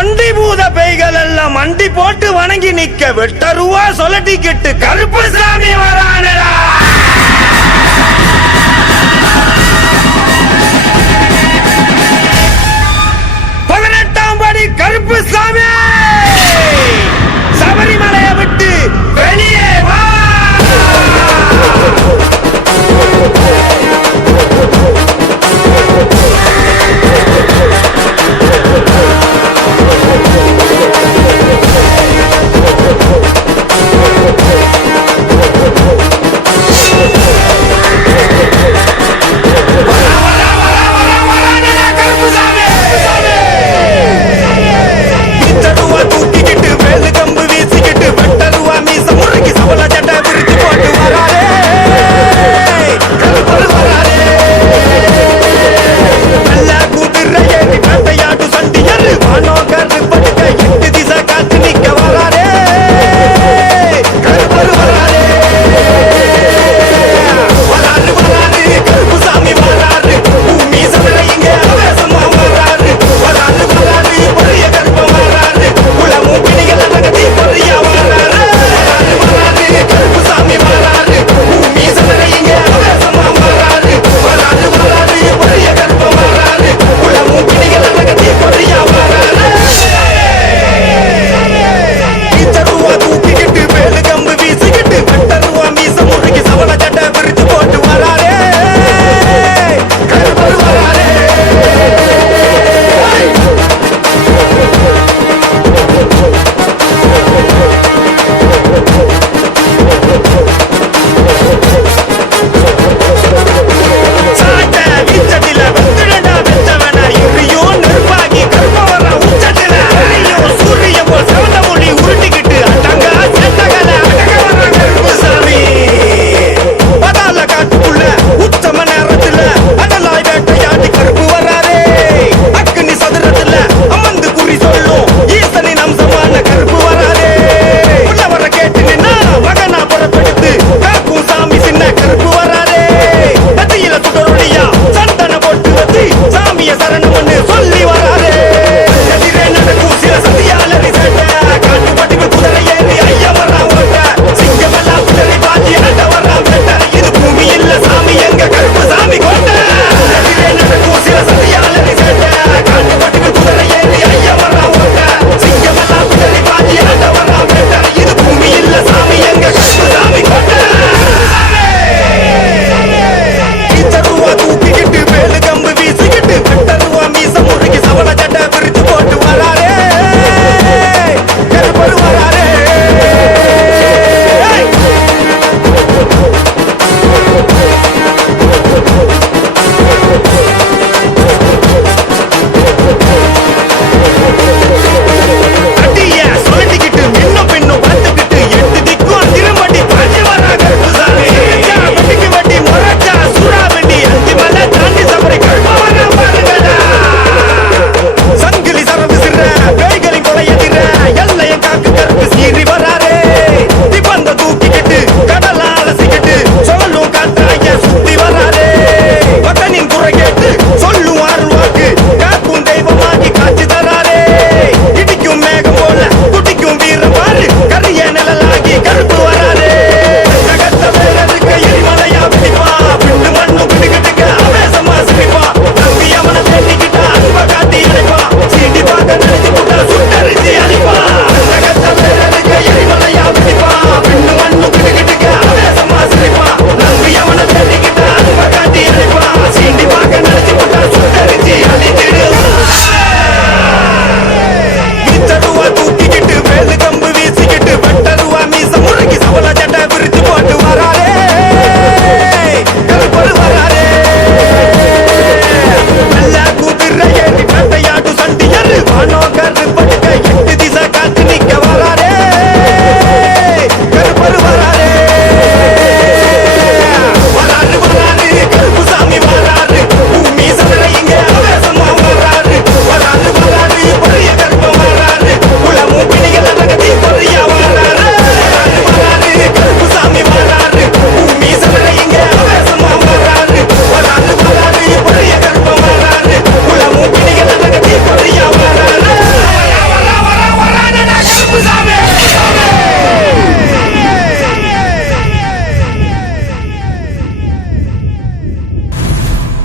ஒண்டி பூத பேய்கள் எல்லாம் மண்டி போட்டு வணங்கி நிக்க வெட்ட ரூபா சொல்லட்டிக்கிட்டு கருப்பு சாமி வரானடா. கருப்பு சாமி சபரிமலையை விட்டு வெளியே வா.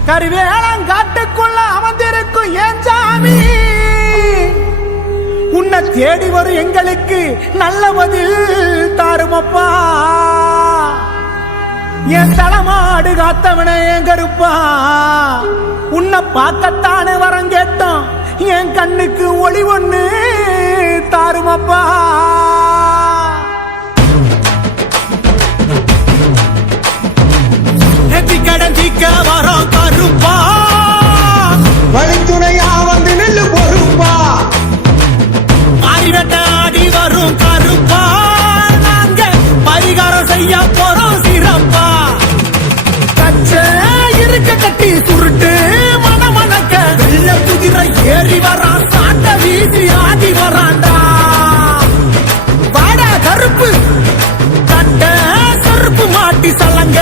கருவேலங்காட்டுக்குள்ள அமர்ந்திருக்கும் ஏன் சாமி, உன்னை தேடி வரும் எங்களுக்கு நல்ல பதில் தாருமப்பா. என் தலைமாடு காத்தவனே என் கருப்பா, உன்னை பார்க்கத்தானே வரம் கேட்டோம், என் கண்ணுக்கு ஒளி ஒண்ணு தாருமப்பா. கடந்திக்க வரோம் கருப்பா, வழித்துணையா வந்து நெல்லு பொறுப்பா, மாறிவட்டாடி வரும் கருப்பா, நாங்க பரிகாரம் செய்ய போறோம் சிறப்பா. கச்ச இருக்க கட்டி சுருட்டு மணமணக்க வெள்ள குதிரை ஏறி வரான், சாட்ட வீசி ஆடி வராண்டா. வாடா கருப்பு கட்ட கருப்பு மாட்டி சலங்க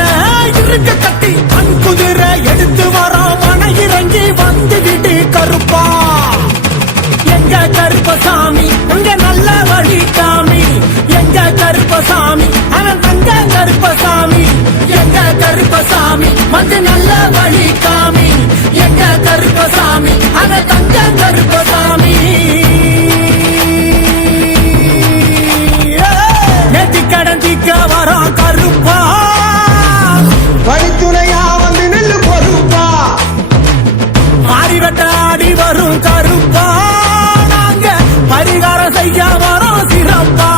இருக்க கட்டி அன் குதிரை எடுத்து வரோம், மன இறங்கி வந்துகிட்டு கருப்பா. எங்க கருப்பசாமி உங்க நல்ல வழி காமி, எங்க கருப்பசாமி அவன் தங்க கருப்பசாமி, எங்க கருப்பசாமி வந்து நல்ல வழி காமி, எங்க கருப்பசாமி அவன் தங்க கருப்பசாமி. நேத்தி கடந்திக்க வரோம் கருப்பா, வழித்துணையா வந்து நெல்லு பொறுப்பா, மாறிவட்டாடி வரும் கருப்பா, நாங்க பரிகாரம் செய்ய வரோம் சிறப்பா.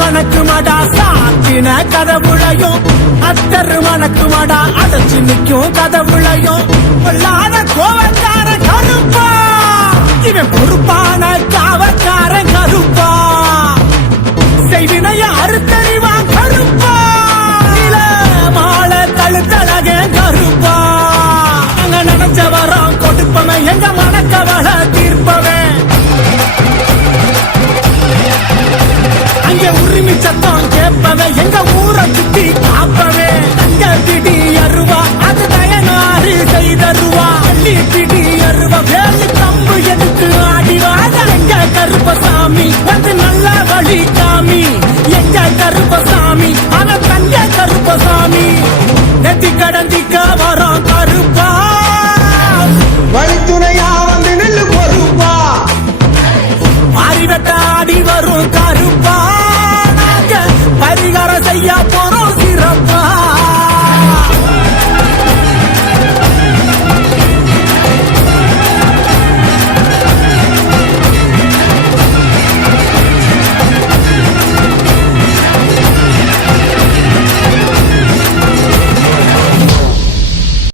மணக்கு மடா சாத்தின கதவுளையும், அத்தரு மணக்கு மடா அடைச்சு நிற்கும் கதவுளையும், பொல்லாத கோவக்கார கருப்பா, இவன் பொறுப்பான காவக்கார கருப்பா. செய்வினைய